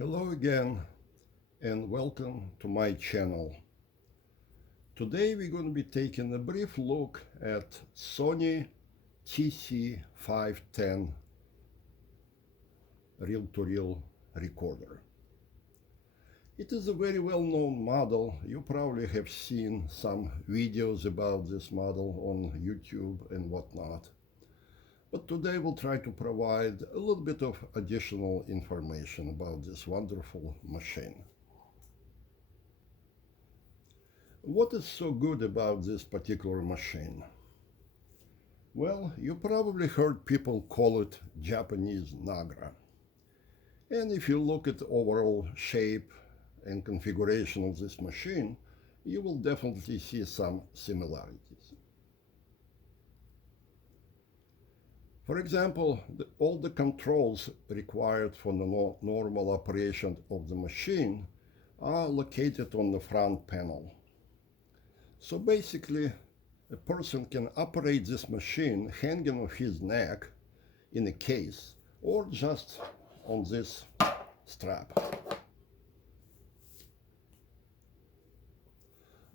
Hello again and welcome to my channel. Today we're going to be taking a brief look at Sony TC-510 reel-to-reel recorder. It is a very well-known model. You probably have seen some videos about this model on YouTube and whatnot. But today we'll try to provide a little bit of additional information about this wonderful machine. What is so good about this particular machine? Well, you probably heard people call it Japanese Nagra. And if you look at the overall shape and configuration of this machine, you will definitely see some similarities. For example, all the controls required for the normal operation of the machine are located on the front panel. So basically, a person can operate this machine hanging on his neck in a case or just on this strap.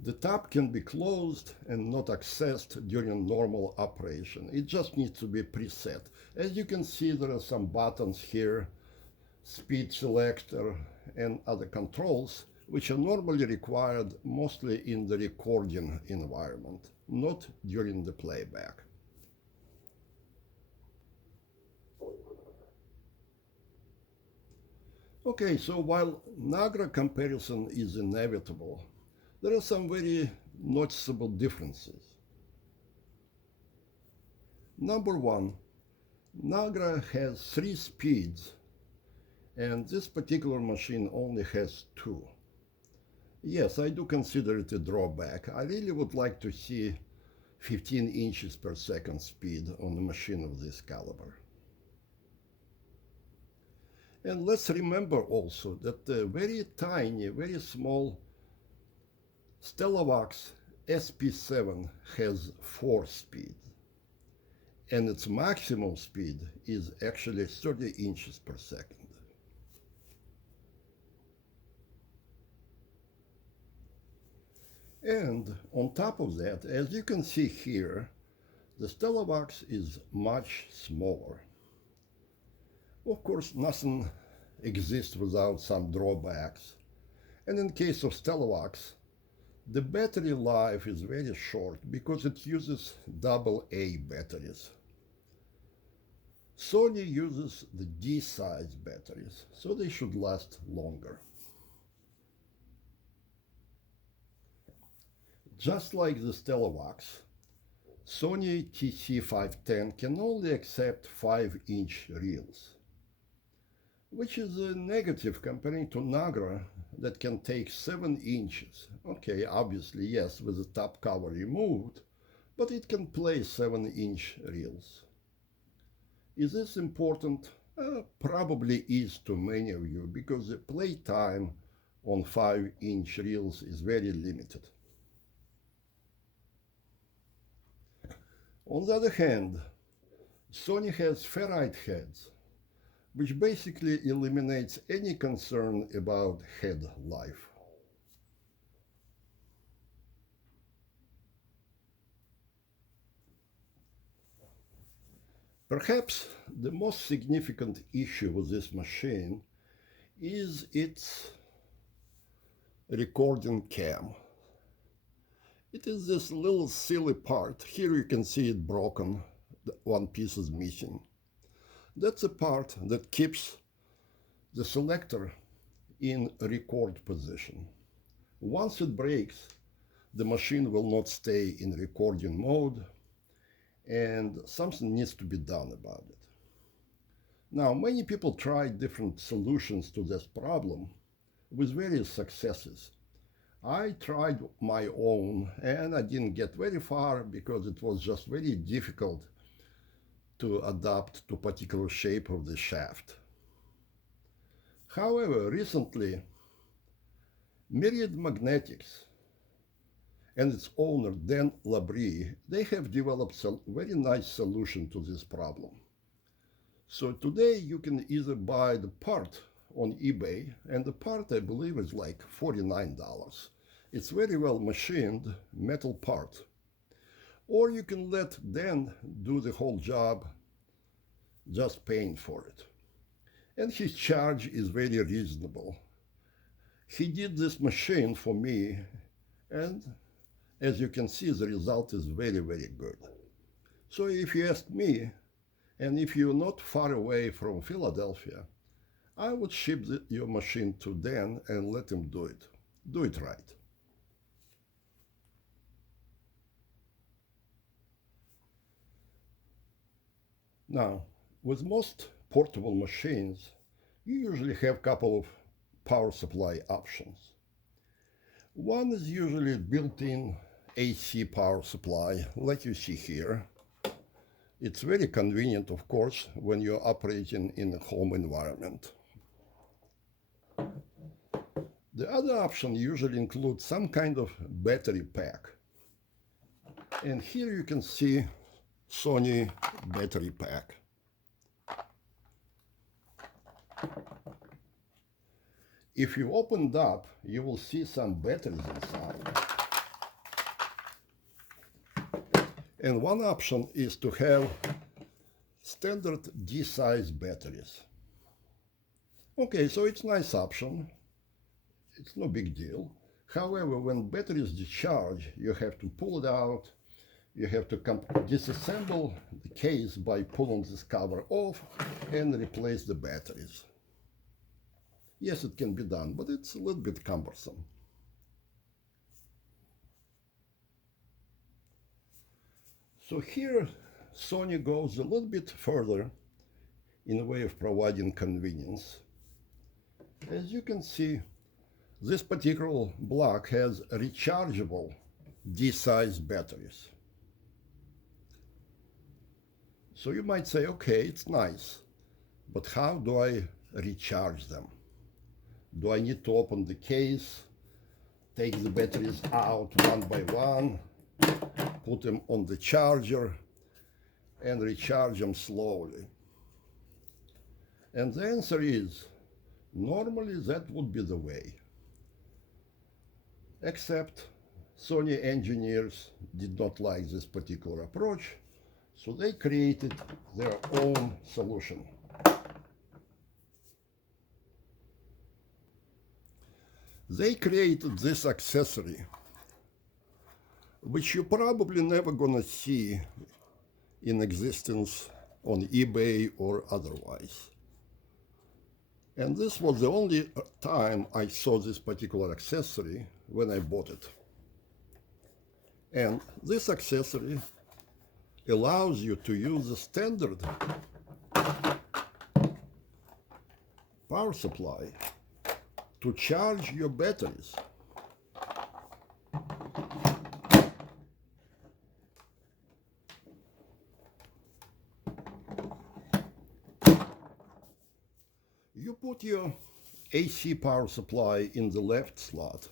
The top can be closed and not accessed during normal operation. It just needs to be preset. As you can see, there are some buttons here, speed selector and other controls, which are normally required mostly in the recording environment, not during the playback. Okay, so while Nagra comparison is inevitable, there are some very noticeable differences. Number one, Nagra has 3 speeds, and this particular machine only has 2. Yes, I do consider it a drawback. I really would like to see 15 inches per second speed on a machine of this caliber. And let's remember also that the very tiny, very small Stellavox SP7 has 4 speeds, and its maximum speed is actually 30 inches per second. And on top of that, as you can see here, the Stellavox is much smaller. Of course, nothing exists without some drawbacks. And in case of Stellavox, the battery life is very short because it uses AA batteries. Sony uses the D-size batteries, so they should last longer. Just like the Stellavox, Sony TC-510 can only accept 5-inch reels, which is a negative comparing to Nagra that can take 7 inches. Okay, obviously, yes, with the top cover removed, but it can play 7-inch reels. Is this important? Probably is to many of you, because the play time on 5-inch reels is very limited. On the other hand, Sony has ferrite heads, which basically eliminates any concern about head life. Perhaps the most significant issue with this machine is its recording cam. It is this little silly part. Here you can see it broken, one piece is missing. That's a part that keeps the selector in record position. Once it breaks, the machine will not stay in recording mode, and something needs to be done about it. Now, many people tried different solutions to this problem with various successes. I tried my own, and I didn't get very far because it was just very difficult to adapt to particular shape of the shaft. However, recently, Myriad Magnetics and its owner, Dan Labrie, they have developed a very nice solution to this problem. So today you can either buy the part on eBay, and the part I believe is like $49. It's very well machined metal part. Or you can let Dan do the whole job, just paying for it. And his charge is very reasonable. He did this machine for me, and as you can see, the result is very, very good. So if you ask me, and if you're not far away from Philadelphia, I would ship your machine to Dan and let him do it. Do it right. Now, with most portable machines, you usually have a couple of power supply options. One is usually built-in AC power supply, like you see here. It's very convenient, of course, when you're operating in a home environment. The other option usually includes some kind of battery pack. And here you can see Sony battery pack. If you open it up, you will see some batteries inside. And one option is to have standard D-size batteries. Okay, so it's a nice option. It's no big deal. However, when batteries discharge, you have to pull it out. You have to disassemble the case by pulling this cover off and replace the batteries. Yes, it can be done, but it's a little bit cumbersome. So here, Sony goes a little bit further in a way of providing convenience. As you can see, this particular block has rechargeable D-size batteries. So you might say, okay, it's nice, but how do I recharge them? Do I need to open the case, take the batteries out one by one, put them on the charger, and recharge them slowly? And the answer is, normally that would be the way. Except Sony engineers did not like this particular approach, so they created their own solution. They created this accessory, which you're probably never gonna see in existence on eBay or otherwise. And this was the only time I saw this particular accessory, when I bought it. And this accessory allows you to use the standard power supply to charge your batteries. You put your AC power supply in the left slot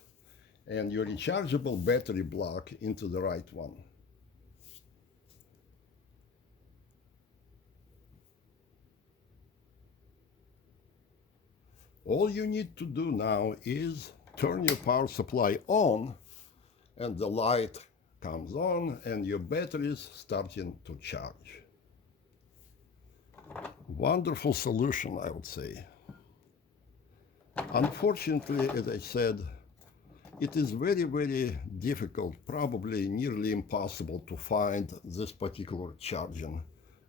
and your rechargeable battery block into the right one. All you need to do now is turn your power supply on, and the light comes on and your battery is starting to charge. Wonderful solution, I would say. Unfortunately, as I said, it is very, very difficult, probably nearly impossible, to find this particular charging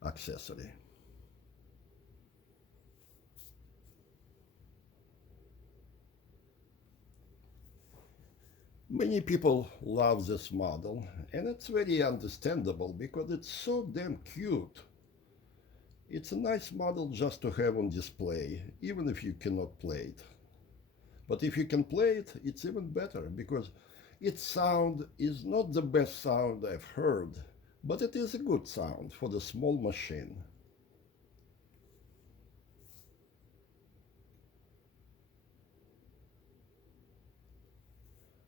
accessory. Many people love this model, and it's very understandable because it's so damn cute. It's a nice model just to have on display, even if you cannot play it. But if you can play it, it's even better, because its sound is not the best sound I've heard, but it is a good sound for the small machine.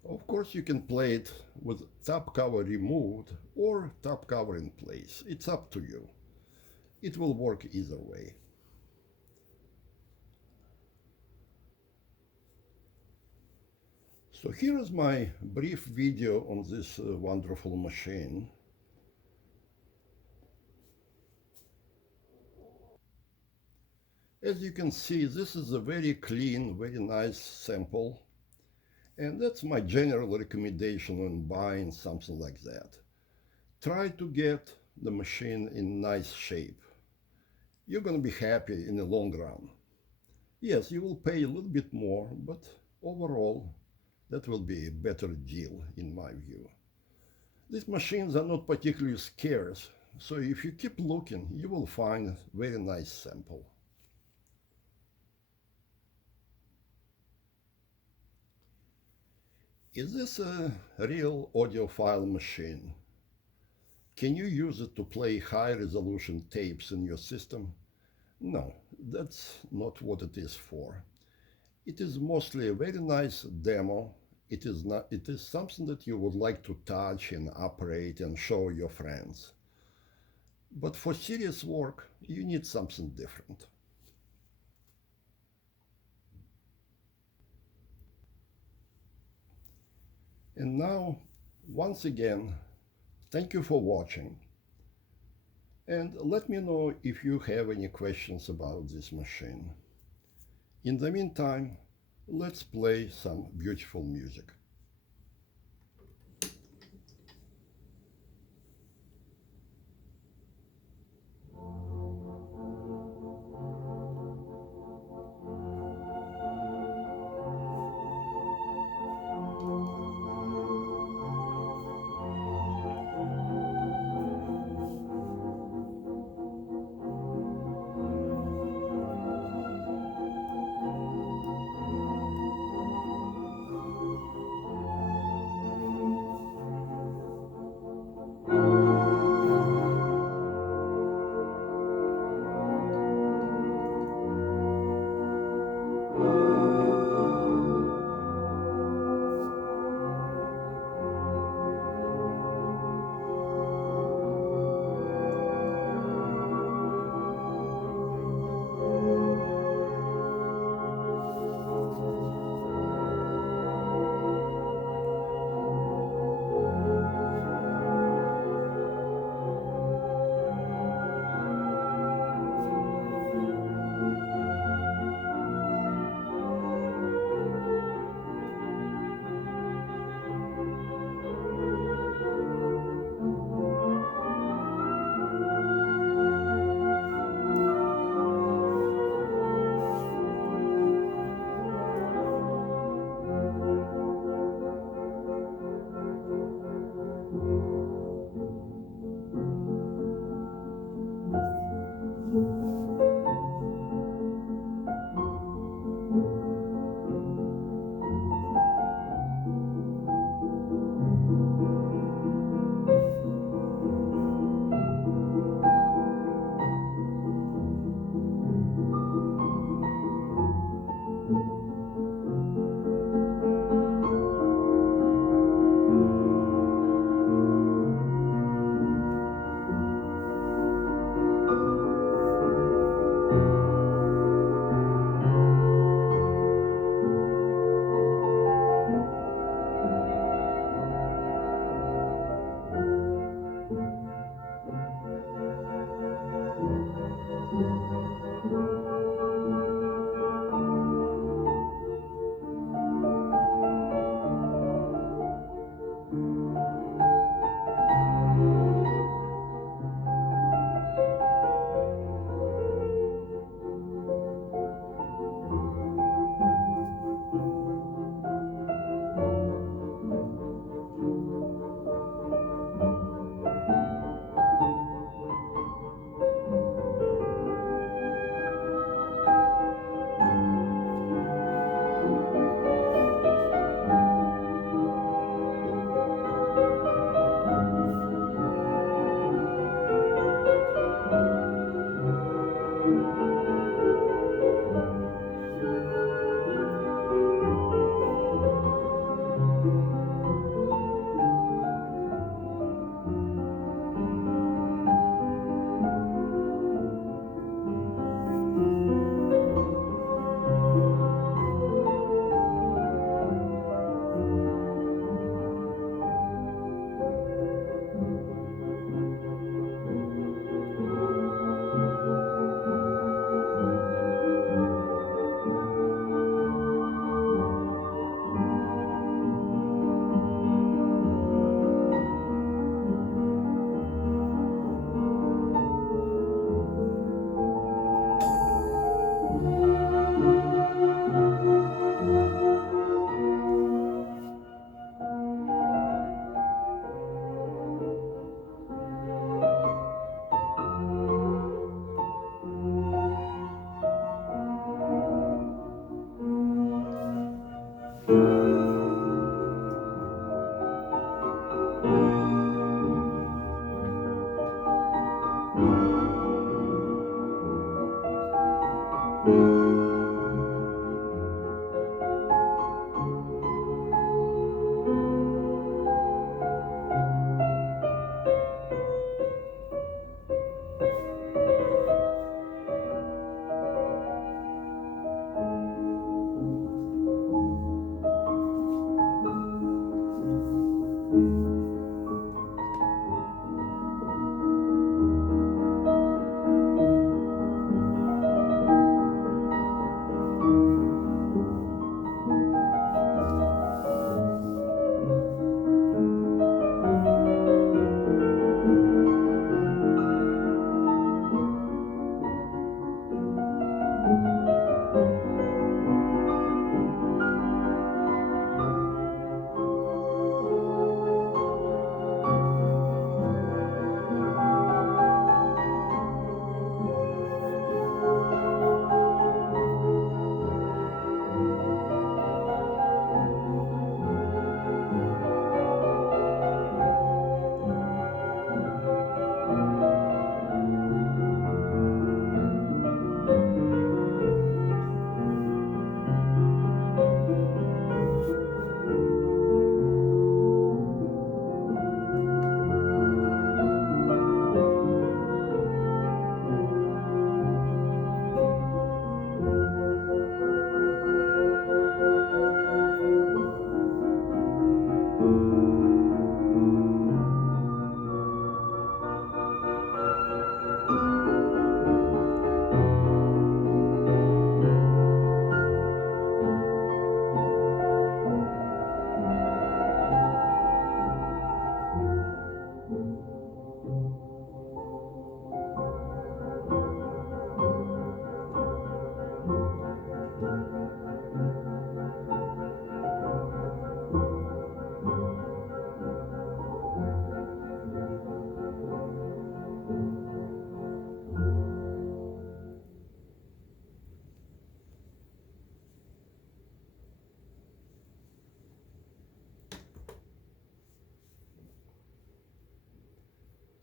Of course, you can play it with top cover removed or top cover in place. It's up to you. It will work either way. So here is my brief video on this wonderful machine. As you can see, this is a very clean, very nice sample. And that's my general recommendation when buying something like that. Try to get the machine in nice shape. You're going to be happy in the long run. Yes, you will pay a little bit more, but overall, that will be a better deal in my view. These machines are not particularly scarce, so if you keep looking, you will find a very nice sample. Is this a real audiophile machine? Can you use it to play high-resolution tapes in your system? No, that's not what it is for. It is mostly a very nice demo. It is something that you would like to touch and operate and show your friends. But for serious work, you need something different. And now, once again, thank you for watching. And let me know if you have any questions about this machine. In the meantime, let's play some beautiful music.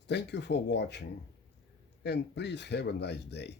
Thank you for watching, and please have a nice day.